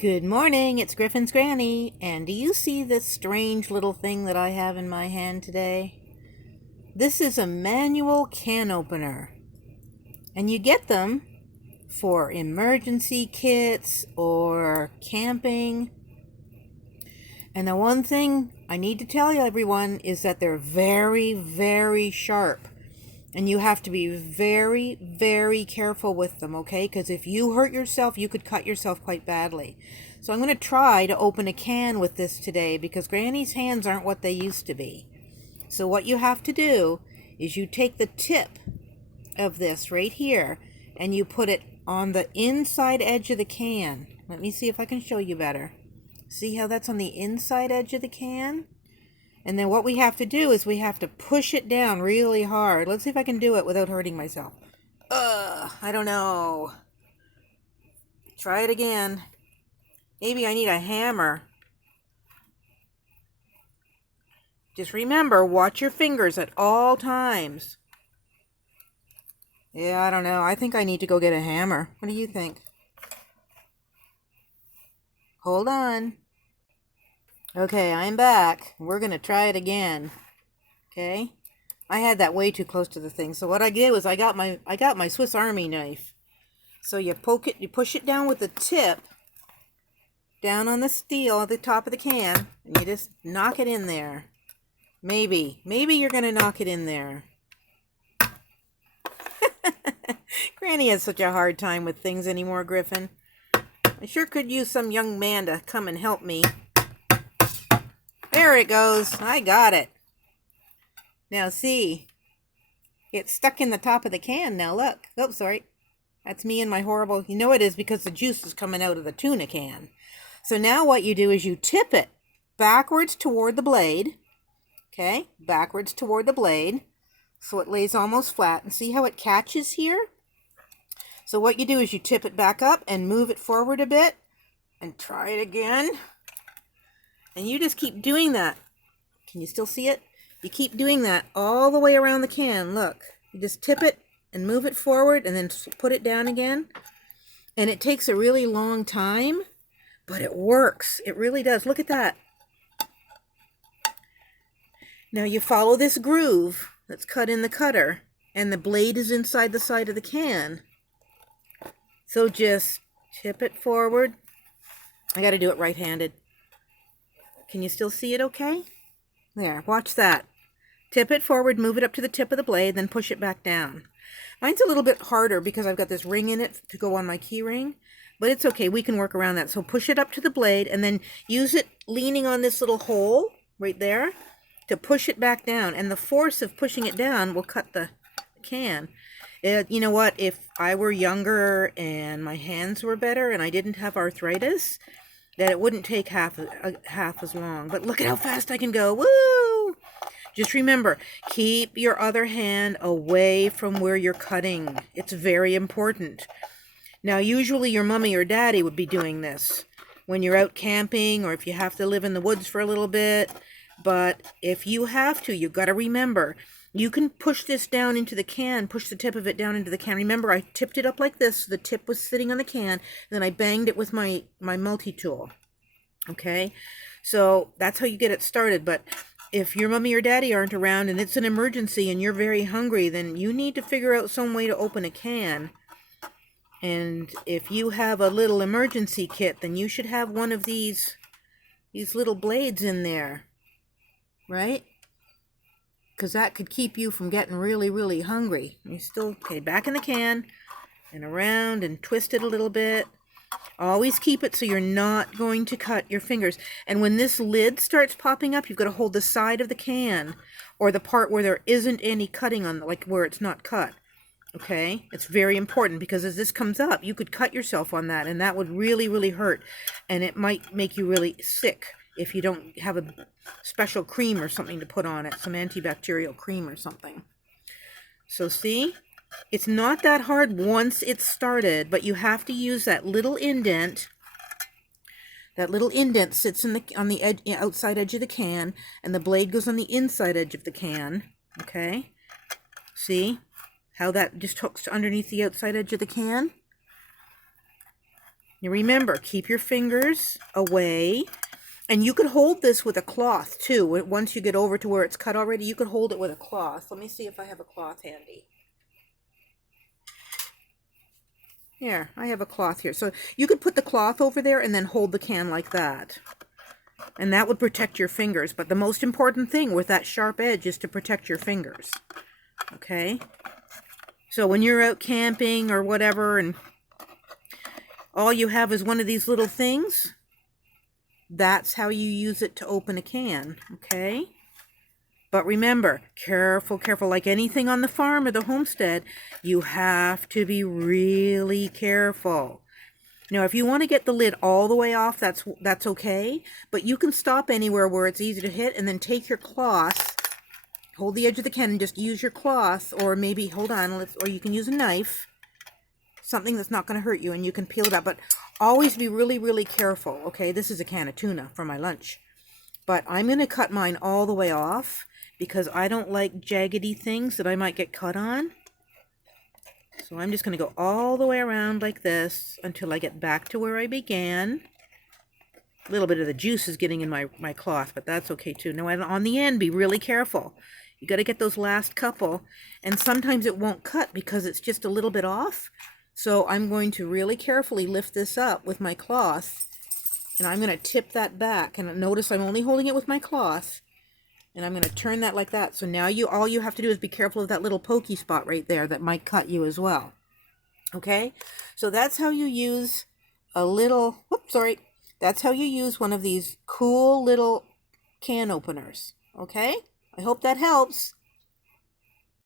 Good morning, it's Griffins Granny, and do you see this strange little thing that I have in my hand today? This is a manual can opener, and you get them for emergency kits or camping. And the one thing I need to tell you, everyone, is that they're very, very sharp. And you have to be very, very careful with them, okay? Because if you hurt yourself, you could cut yourself quite badly. So I'm going to try to open a can with this today because Granny's hands aren't what they used to be. So what you have to do is you take the tip of this right here and you put it on the inside edge of the can. Let me see if I can show you better. See how that's on the inside edge of the can? And then what we have to do is we have to push it down really hard. Let's see if I can do it without hurting myself. I don't know. Try it again. Maybe I need a hammer. Just remember, watch your fingers at all times. Yeah, I don't know. I think I need to go get a hammer. What do you think? Hold on. Okay, I'm back. We're going to try it again. Okay? I had that way too close to the thing. So what I did was I got my Swiss Army knife. So you poke it, you push it down with the tip down on the steel at the top of the can, and you just knock it in there. Maybe you're going to knock it in there. Granny has such a hard time with things anymore, Griffin. I sure could use some young man to come and help me. There it goes. I got it. Now see, it's stuck in the top of the can. Now look. Oh, sorry. That's me and my horrible... You know it is because the juice is coming out of the tuna can. So now what you do is you tip it backwards toward the blade. Okay? Backwards toward the blade. So it lays almost flat. And see how it catches here? So what you do is you tip it back up and move it forward a bit. And try it again. And you just keep doing that. Can you still see it? You keep doing that all the way around the can. Look. You just tip it and move it forward and then put it down again. And it takes a really long time, but it works. It really does. Look at that. Now you follow this groove that's cut in the cutter, and the blade is inside the side of the can. So just tip it forward. I got to do it right-handed. Can you still see it okay? There, watch that. Tip it forward, move it up to the tip of the blade, then push it back down. Mine's a little bit harder because I've got this ring in it to go on my key ring, but it's okay. We can work around that. So push it up to the blade and then use it leaning on this little hole right there to push it back down. And the force of pushing it down will cut the can. You know what? If I were younger and my hands were better and I didn't have arthritis, that it wouldn't take half as long. But look at how fast I can go. Woo! Just remember, keep your other hand away from where you're cutting. It's very important. Now, usually your mommy or daddy would be doing this when you're out camping or if you have to live in the woods for a little bit. But if you have to, you've got to remember, you can push this down into the can, push the tip of it down into the can. Remember, I tipped it up like this. So the tip was sitting on the can, and then I banged it with my multi-tool. Okay? So that's how you get it started. But if your mommy or daddy aren't around and it's an emergency and you're very hungry, then you need to figure out some way to open a can. And if you have a little emergency kit, then you should have one of these little blades in there, right? Because that could keep you from getting really, really hungry. You're still, okay, back in the can and around and twist it a little bit. Always keep it so you're not going to cut your fingers. And when this lid starts popping up, you've got to hold the side of the can or the part where there isn't any cutting on, like where it's not cut. Okay? It's very important because as this comes up, you could cut yourself on that and that would really, really hurt. And it might make you really sick if you don't have a special cream or something to put on it, some antibacterial cream or something. So see? It's not that hard once it's started, but you have to use that little indent. That little indent sits on the edge, outside edge of the can, and the blade goes on the inside edge of the can. Okay? See how that just hooks underneath the outside edge of the can? Now remember, keep your fingers away. And you could hold this with a cloth too. Once you get over to where it's cut already, you could hold it with a cloth. Let me see if I have a cloth handy. Here, I have a cloth here. So you could put the cloth over there and then hold the can like that. And that would protect your fingers. But the most important thing with that sharp edge is to protect your fingers. Okay? So when you're out camping or whatever and all you have is one of these little things, that's how you use it to open a can. Okay? But remember, careful, careful. Like anything on the farm or the homestead, you have to be really careful. Now, if you want to get the lid all the way off, that's okay. But you can stop anywhere where it's easy to hit and then take your cloth, hold the edge of the can and just use your cloth, or maybe, hold on, or you can use a knife, something that's not going to hurt you, and you can peel it out. But always be really, really careful, okay? This is a can of tuna for my lunch. But I'm going to cut mine all the way off because I don't like jaggedy things that I might get cut on. So I'm just going to go all the way around like this until I get back to where I began. A little bit of the juice is getting in my cloth, but that's okay too. Now on the end, be really careful. You got to get those last couple, and sometimes it won't cut because it's just a little bit off. So I'm going to really carefully lift this up with my cloth, and I'm going to tip that back. And notice I'm only holding it with my cloth. And I'm going to turn that like that. So now all you have to do is be careful of that little pokey spot right there that might cut you as well. Okay? So that's how you use that's how you use one of these cool little can openers. Okay? I hope that helps.